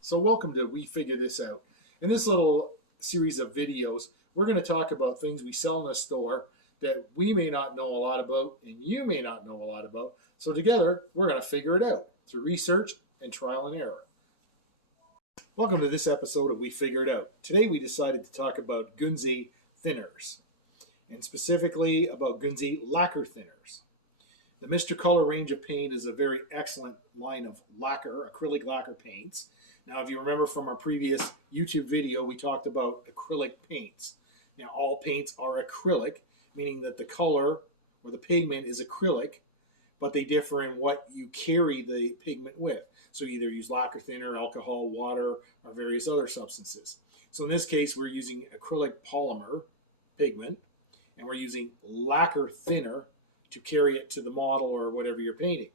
So welcome to We Figure This Out. In this little series of videos, we're going to talk about things we sell in a store that we may not know a lot about and you may not know a lot about. So together, we're going to figure it out through research and trial and error. Welcome to this episode of We Figure It Out. Today we decided to talk about Gunze thinners, and specifically about Gunze lacquer thinners. The Mr. Color range of paint is a very excellent line of lacquer, acrylic lacquer paints. Now, if you remember from our previous YouTube video, we talked about acrylic paints. Now, all paints are acrylic, meaning that the color or the pigment is acrylic, but they differ in what you carry the pigment with. So you either use lacquer thinner, alcohol, water, or various other substances. So in this case, we're using acrylic polymer pigment, and we're using lacquer thinner to carry it to the model or whatever you're painting.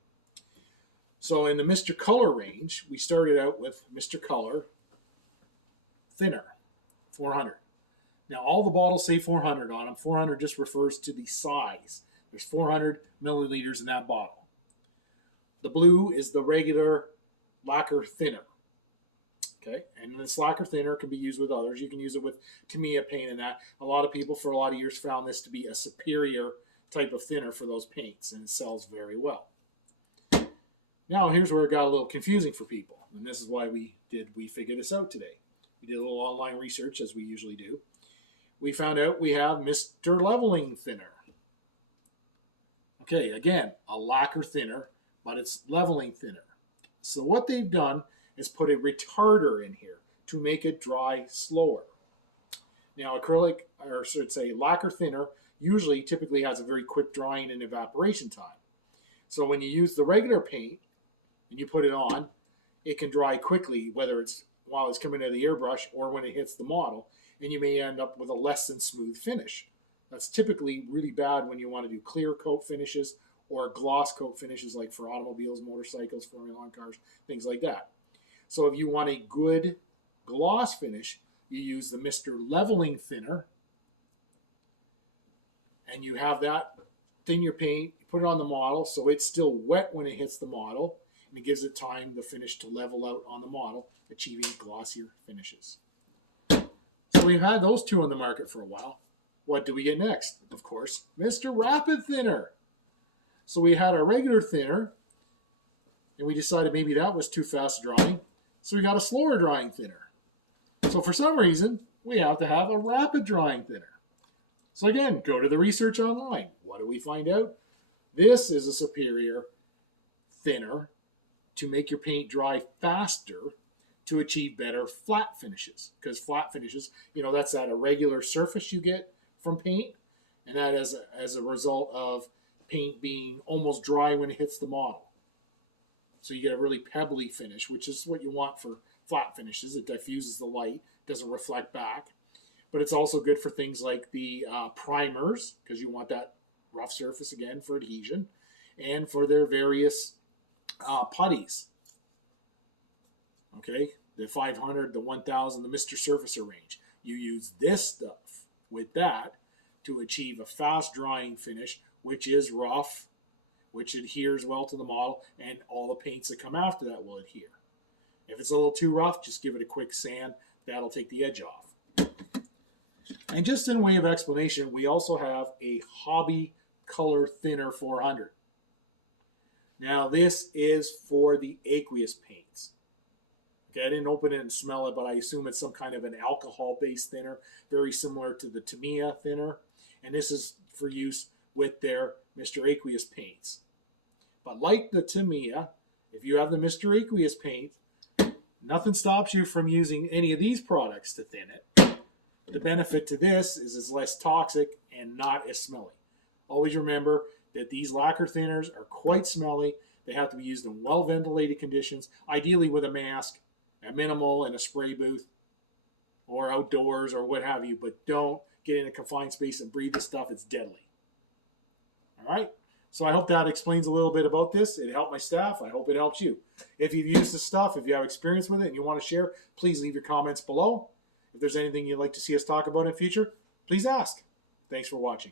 So in the Mr. Color range, we started out with Mr. Color Thinner, 400. Now all the bottles say 400 on them. 400 just refers to the size. There's 400 milliliters in that bottle. The blue is the regular lacquer thinner. Okay, and this lacquer thinner can be used with others. You can use it with Tamiya paint and that. A lot of people for a lot of years found this to be a superior type of thinner for those paints, and it sells very well. Now here's where it got a little confusing for people, and this is why we figured this out today. We did a little online research, as we usually do. We found out we have Mr. Leveling Thinner. Okay, again, a lacquer thinner, but it's leveling thinner. So what they've done is put a retarder in here to make it dry slower. Now acrylic, or should say lacquer thinner, typically has a very quick drying and evaporation time. So when you use the regular paint and you put it on, it can dry quickly, whether it's while it's coming out of the airbrush or when it hits the model, and you may end up with a less than smooth finish. That's typically really bad when you want to do clear coat finishes or gloss coat finishes, like for automobiles, motorcycles, Formula One cars, things like that. So if you want a good gloss finish, you use the Mr. Leveling Thinner, and you have that thin your paint, you put it on the model so it's still wet when it hits the model, and it gives it time, the finish, to level out on the model, achieving glossier finishes. So we've had those two on the market for a while. What do we get next? Of course, Mr. Rapid Thinner. So we had our regular thinner, and we decided maybe that was too fast drying, so we got a slower drying thinner. So for some reason, we have to have a rapid drying thinner. So again, go to the research online. What do we find out? This is a superior thinner to make your paint dry faster to achieve better flat finishes. Because flat finishes, that's that irregular surface you get from paint, and that as a result of paint being almost dry when it hits the model. So you get a really pebbly finish, which is what you want for flat finishes. It diffuses the light, doesn't reflect back. But it's also good for things like the primers, because you want that rough surface again for adhesion, and for their various putties. Okay, the 500, the 1000, the Mr. Surfacer range. You use this stuff with that to achieve a fast drying finish, which is rough, which adheres well to the model, and all the paints that come after that will adhere. If it's a little too rough, just give it a quick sand. That'll take the edge off. And just in way of explanation, we also have a Hobby Color Thinner 400. Now this is for the aqueous paints. Okay, I didn't open it and smell it, but I assume it's some kind of an alcohol-based thinner, very similar to the Tamiya thinner. And this is for use with their Mr. Aqueous paints. But like the Tamiya, if you have the Mr. Aqueous paint, nothing stops you from using any of these products to thin it. The benefit to this is it's less toxic and not as smelly. Always remember that these lacquer thinners are quite smelly. They have to be used in well-ventilated conditions, ideally with a mask, at minimal in a spray booth, or outdoors, or what have you. But don't get in a confined space and breathe this stuff. It's deadly. All right? So I hope that explains a little bit about this. It helped my staff. I hope it helps you. If you've used this stuff, if you have experience with it and you want to share, please leave your comments below. If there's anything you'd like to see us talk about in the future, please ask. Thanks for watching.